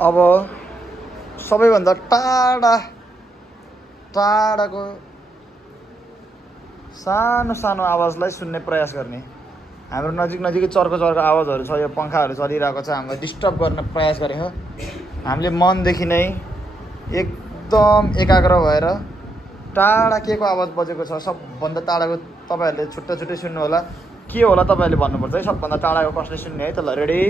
अब सबैभन्दा टाढाको सानो सानो आवाजलाई सुन्ने प्रयास गर्ने। हाम्रो नजिकै चर्को आवाजहरू छ, यो पङ्खाहरू चलिरहेको छ, हामीलाई डिस्टर्ब गर्न प्रयास गरे हो। हामीले मनदेखि नै एकदम एकाग्र भएर टाढा के को आवाज बजेको छ सबभन्दा टाढाको तपाईँहरूले छुट्टै सुन्नु होला। के होला तपाईँहरूले भन्नुपर्छ है, सबभन्दा टाढाको कसले सुन्ने है त। ल रेडी,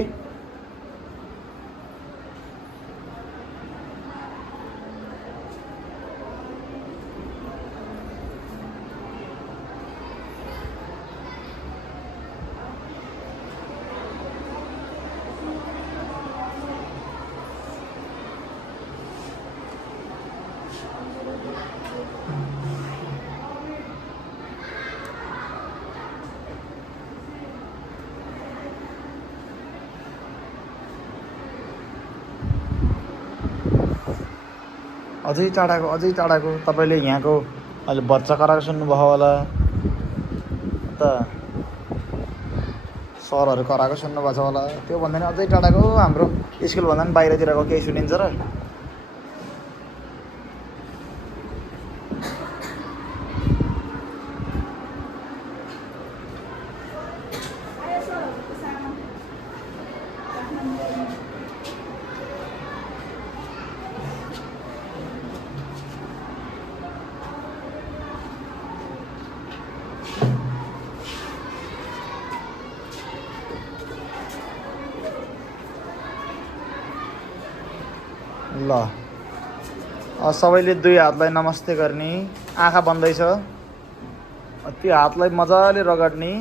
अझै टाढाको तपाईँले यहाँको अहिले बच्चा कराएको सुन्नुभयो होला त, सरहरू कराएको सुन्नुभएको छ होला। त्यो भन्दा नि अझै टाढाको हाम्रो स्कुलभन्दा पनि बाहिरतिरको केही सुनिन्छ र? ल सबैले दुई हातलाई नमस्ते गर्ने, आँखा बन्दै छ, त्यो हातलाई मजाले रगड्ने,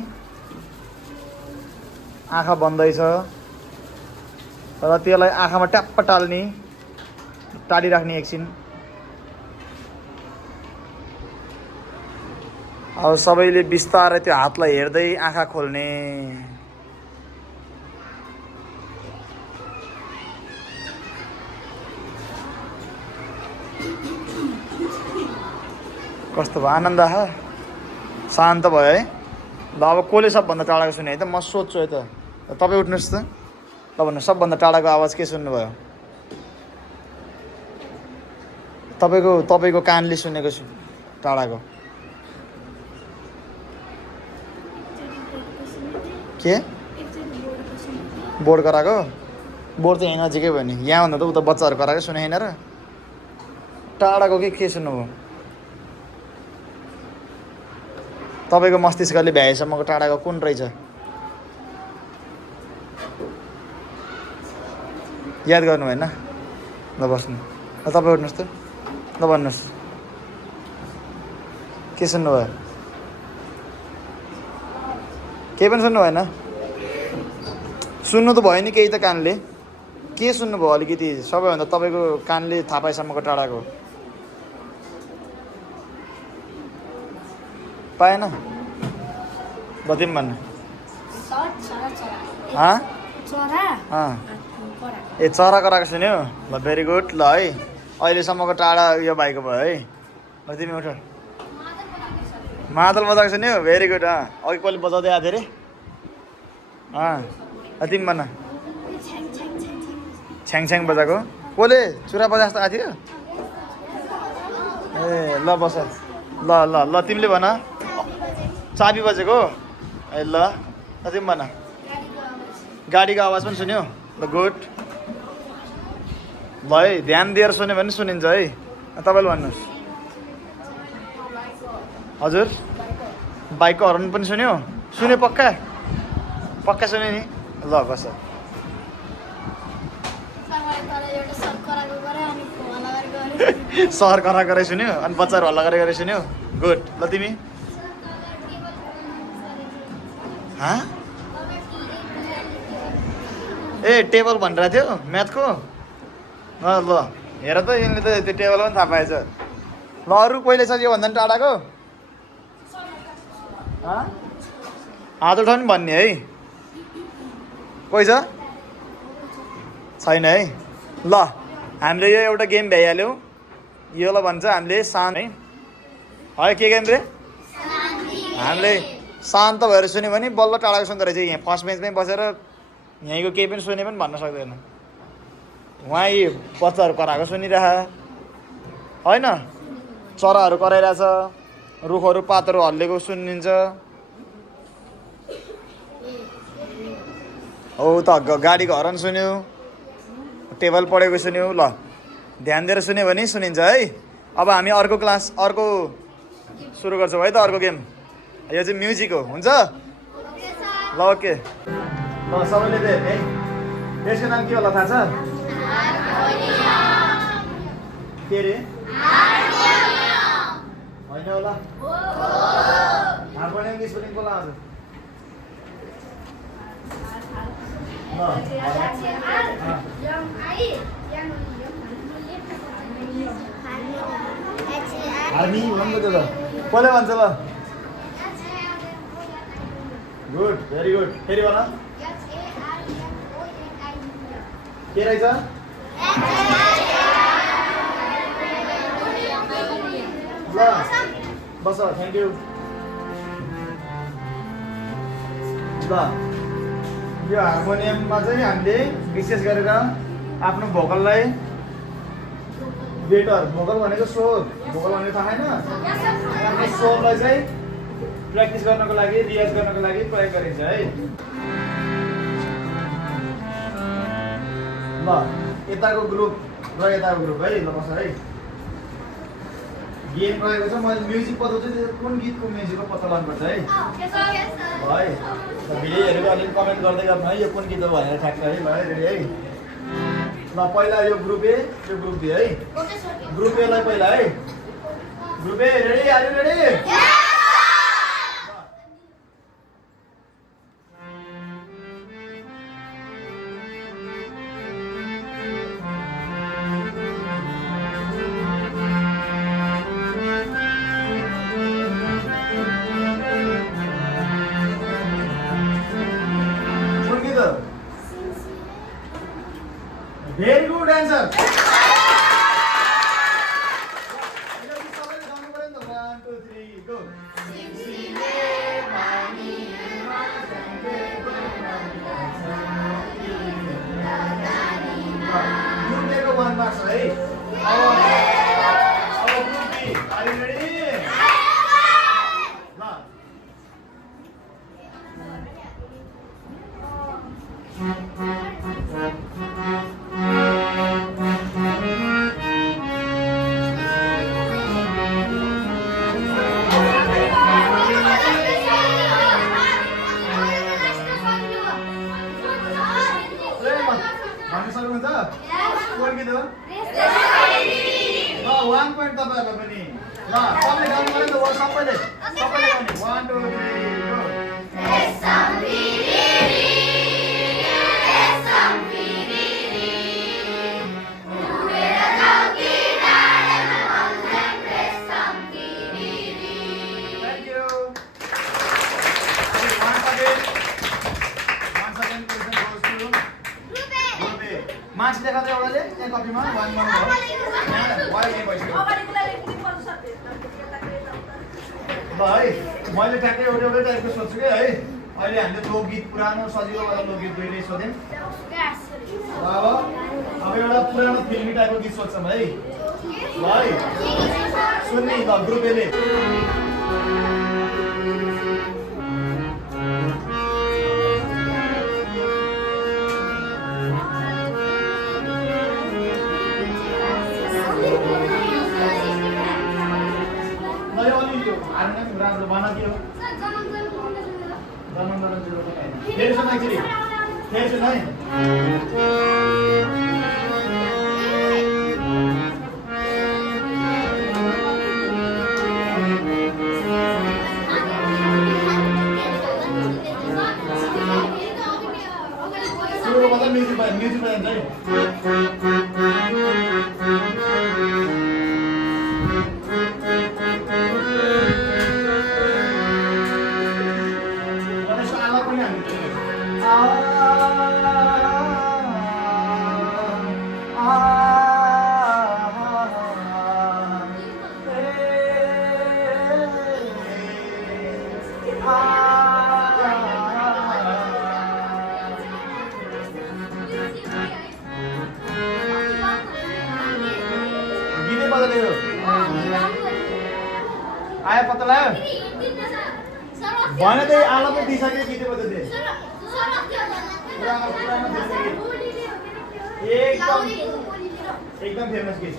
आँखा बन्दै छ र त्यसलाई आँखामा ट्याप्प टाल्ने, टालिराख्ने एकछिन। अब सबैले बिस्तारै त्यो हातलाई हेर्दै आँखा खोल्ने। कस्तो भयो, आनन्द आयो, शान्त भयो है। ल अब कसले सबभन्दा टाढाको सुने है त, म सोध्छु है त। तपाईँ उठ्नुहोस् त, ल भन्नु सबभन्दा टाढाको आवाज के सुन्नुभयो? तपाईँको कानले सुनेको टाढाको के? बोर्ड कराएको? बोर्ड त यहाँ नजिकै भयो नि, यहाँ भन्दा त उता बच्चाहरू कराएको सुने होइन र? टाढाको के सुन्नुभयो? तपाईँको मस्तिष्कले भ्याएसम्मको टाढाको कुन रहेछ? याद गर्नु भएन? ल बस्नु, ल तपाईँ उठ्नुहोस् त, ल भन्नुहोस् के सुन्नुभयो? केही पनि सुन्नु भएन? सुन्नु त भयो नि केही त कानले। के सुन्नुभयो अलिकति सबैभन्दा तपाईँको कानले थाहा पाएसम्मको टाढाको? पाएन? ल तिमी भन्नु। ए चरा कराएको सुन्यो? ल भेरी गुड। ल है अहिलेसम्मको टाढा यो भाइको भयो है। ल तिमी उठ। मादल बजाएको सुन्यो? Very good. अघि कसले बजाउँदै आएको थियो अरे? तिमी भन। छ्याङ बजाएको कसले? चुरा बजा जस्तो आएको थियो? ए ल बस। ल तिमीले भन। चाबी बजेको? ए ल तिमी भन। गाडीको आवाज पनि सुन्यो? ल गुड। ल है ध्यान दिएर सुन्यो भने सुनिन्छ है। तपाईँले भन्नुहोस्। हजुर बाइकको हर्न पनि सुन्यो? सुन्यो पक्का सुन्यो नि? ल बस। सहर करा गरे सुन्यो अनि बच्चाहरू हल्ला गरे सुन्यो? गुड। ल तिमी? ए टेबल भनिरहेको थियो म्याथको? ल हेर त यिनले त त्यो टेबल पनि थाहा पाएछ। ल अरू कहिले छ योभन्दा पनि टाढाको? हात उठाउनु भन्ने है। कोही छ? छैन है। ल हामीले यो एउटा गेम भ्याइहाल्यौँ। योलाई भन्छ हामीले शान्त है के गेम रे? हामीले शान्त भएर सुन्यो भने बल्ल टाढाको सुन्दो रहेछ। यहाँ फर्स्ट बेन्चमै बसेर यहीँको केही पनि सुने पनि भन्न सक्दैन। उहाँ यी बच्चाहरू कराएको सुनिरह होइन, चराहरू कराइरहेछ, रुखहरू पातहरू हल्लेको सुनिन्छ। हो त गाडीको हर्न सुन्यो, टेबल पढेको सुन्यो। ल ध्यान दिएर सुन्यो भने सुनिन्छ है। अब हामी अर्को क्लास अर्को सुरु गर्छौँ है त, अर्को गेम। यो चाहिँ म्युजिक हो, हुन्छ? ल ओके। ल सबैले दे है, यसको नाम के होला थाहा छ? के अरे? होइन होला? हार्मोनियम स्पेलिङ बोला आज। हार्मी भन्नु त कसले भन्छ ल? Good, very good. फेरि भन के रहेछ? ल बस, थ्याङ्क यू। ल यो हार्मोनियममा चाहिँ हामीले विशेष गरेर आफ्नो भोकललाई, बेटर भोकल भनेको स्वर, भोकल भनेको थाहा छैन? आफ्नो स्वरलाई चाहिँ प्र्याक्टिस गर्नको लागि, रियाज गर्नको लागि प्रयोग गरिन्छ है। ल यताको ग्रुप र यताको ग्रुप है, ल बस है। गेम रहेको छ, मैले म्युजिक बताउँछु, कुन गीतको म्युजिकको पत्ता लाग्नुपर्छ है। है भिडियोहरू अलिक कमेन्ट गर्दै गर्नु है, यो कुन गीत हो भनेर ठ्याक्क है। ल है, रेडी है। ल पहिला यो ग्रुप ए, यो ग्रुप बी है। ग्रुप एलाई पहिला है। Group A ready? Are you ready? Very good answer. One, two, three, go. You take a one marks, right? Our group B. Are you ready? One point तपाईँहरूलाई पनि। ल सबले गाउनु पर्यो नि त, सबैले गाउने। 1 2 3 go. Thank you. Once again question goes to Group A. Marks देखा थियो एउटाले त्यहाँ कपीमा 1 1 हो। वाइ के भइसक्यो? ल है, मैले ठ्याक्कै एउटै टाइपको सोध्छु कि है। अहिले हामीले लोकगीत, पुरानो सजिलो वाला लोकगीत दुईटै सोध्यौँ। अब एउटा पुरानो फिल्मी टाइपको गीत सोध्छौँ है। ल है, सुन्ने ल ग्रुप एले। राम्रो बनाइदियो। फेरि सुन एकचोटि, फेरि सुन है। सुरुको मतलब म्युजिक बजाइन्छ है। आयो पत्ता लाग्यो भएन त्यही आलामै दिइसक्यो कि त्यो बच्चा त्यो एकदम एकदम फेमस गीत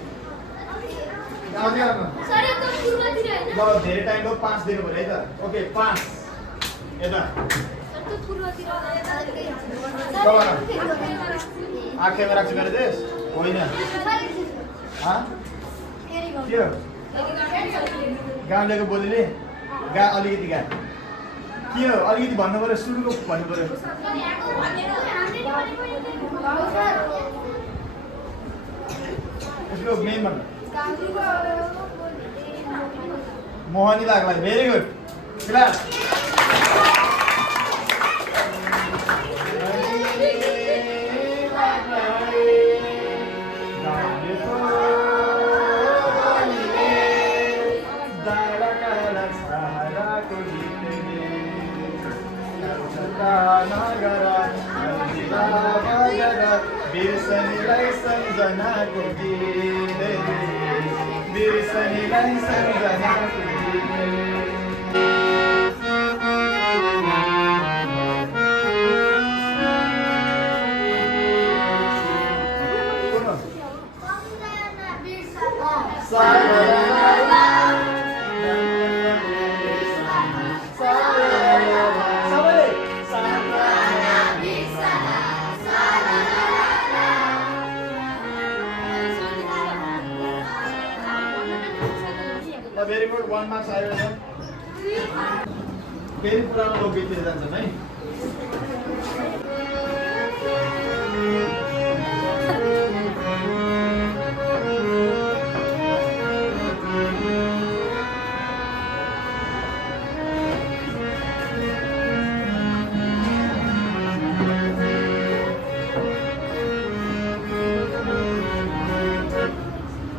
ल धेरै टाइम भयो 5 दिनु पर्यो है त ओके 5 यता आँखेमा राख्छु मेरो देश होइन के हो गाउँलेको बोलीले गा अलिकति गा के हो अलिकति भन्नु पर्यो सुरुको भन्नु पर्यो यसको मेन भन्नु मोहनी लाग्ला भेरी गुड क्लास बिर्सनीलाई सम्झनाको गीत बिर्सनीलाई सम्झनाको भेरी गुड 1 मार्क्स आयो फेरि पुरानो लोकगीततिर जान्छन् है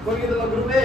कोही गीत ल ग्रुप ए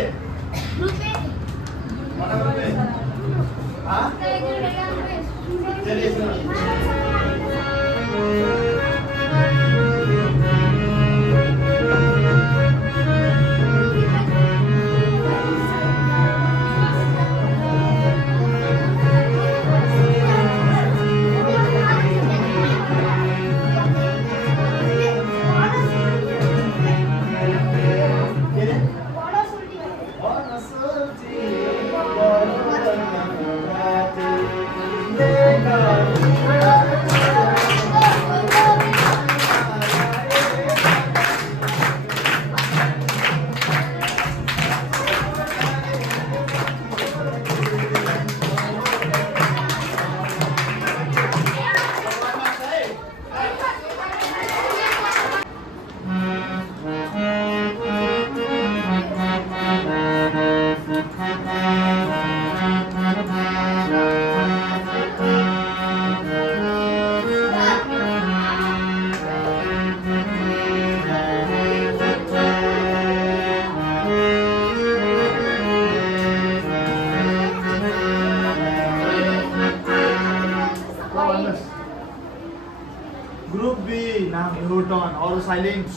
ग्रुप बी नाम ह्युटन अरू साइलेन्ट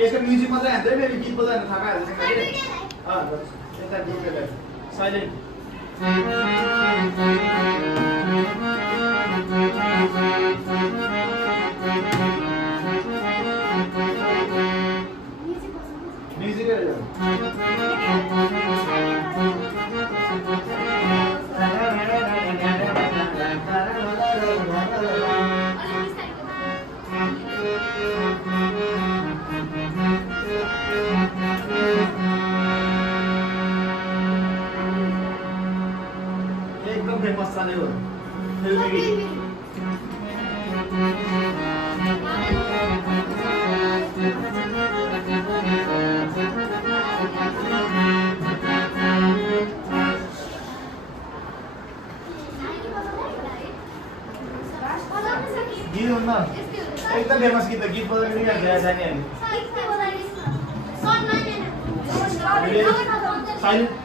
यसको म्युजिक मात्रै हान्दै फेरि गीत बजाएर थाहा पाइहाल्छ यता ग्रुपले साइलेन्ट म्युजिकै एकदम फेमस छ जाँदै हो फिल्मी गीत हुन्न एकदम फेमस गीत गीत बजाउने पनि जाने साइलेन्ट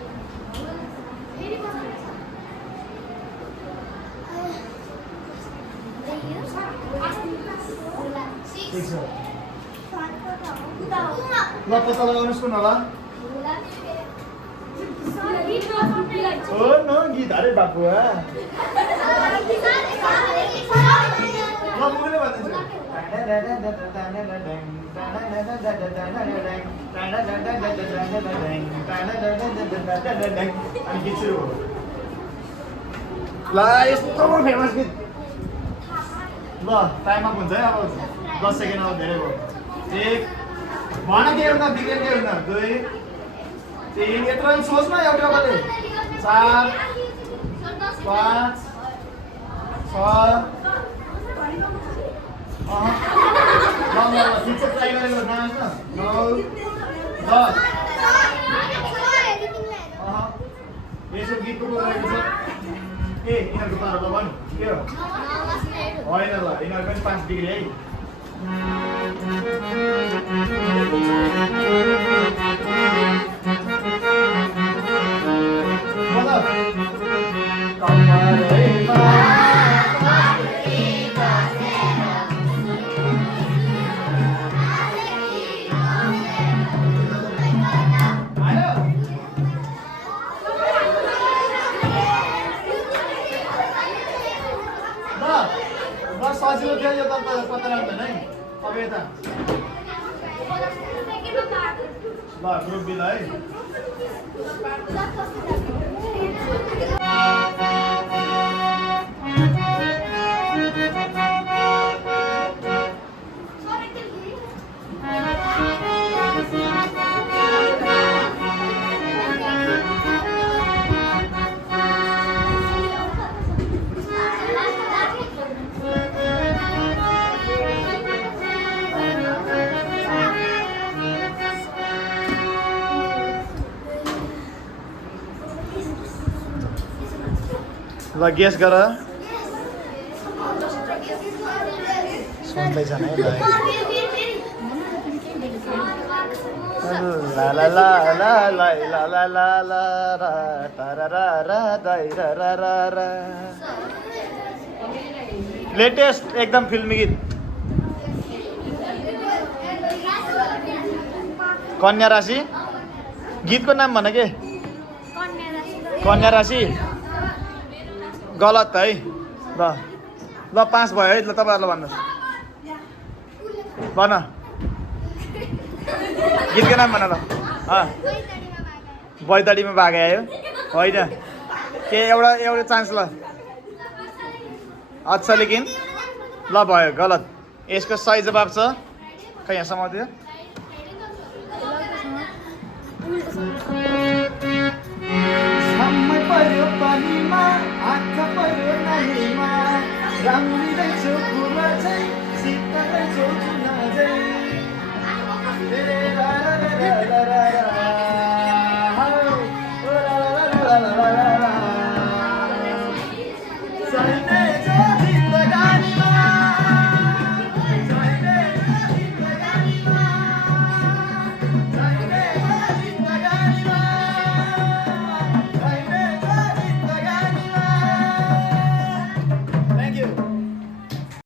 ल पत्ता लगाउनुहोस् कुन होला हो न गीत अरे बाबु ल म पनि भन्दैछु अनि गीत सुरु हो ल यस्तो फेमस गीत ल टाइम अप हुन्छ है अब 10 सेकेन्ड अब धेरै भयो 1 भन के हुँदा बिग्रेन के हुँदा 2 3 यत्रो सोच न एउटा गरे 4 5 6 ल ठिक छ ट्राई गरेको नआस् न 9 10 यसो गीतको पो रहेको छ ए यिनीहरूको पारा ल भन् के हो होइन ल यिनीहरू पनि 5 डिग्री है सजिलो थियो यो त पत्ता लाग्दैन है अब यता ल ग्रुप बी ल है ल गेस गर सुन्दैछन् है ला ला ला ला ला ला ला ला ला रा रा रा रा दा रा रा रा रा लेटेस्ट एकदम फिल्मी गीत कन्या राशि गीतको नाम भन के कन्या राशि गलत है ल 5 भयो है ल तपाईहरुले भन्नुस् भन गीतको नाम भन ल बैतडीमा भाग आयो होइन के एउटा चान्स ल अच्छा लेकिन ल भयो गलत यसको सही जवाब छ खै यहाँ समाउँदियो समय पर्यो पानीमा आँखा पर्यो नानीमा राम्री दैछौ कुरा चाहिँ सिक्दा दैछौ चुना चाहिँ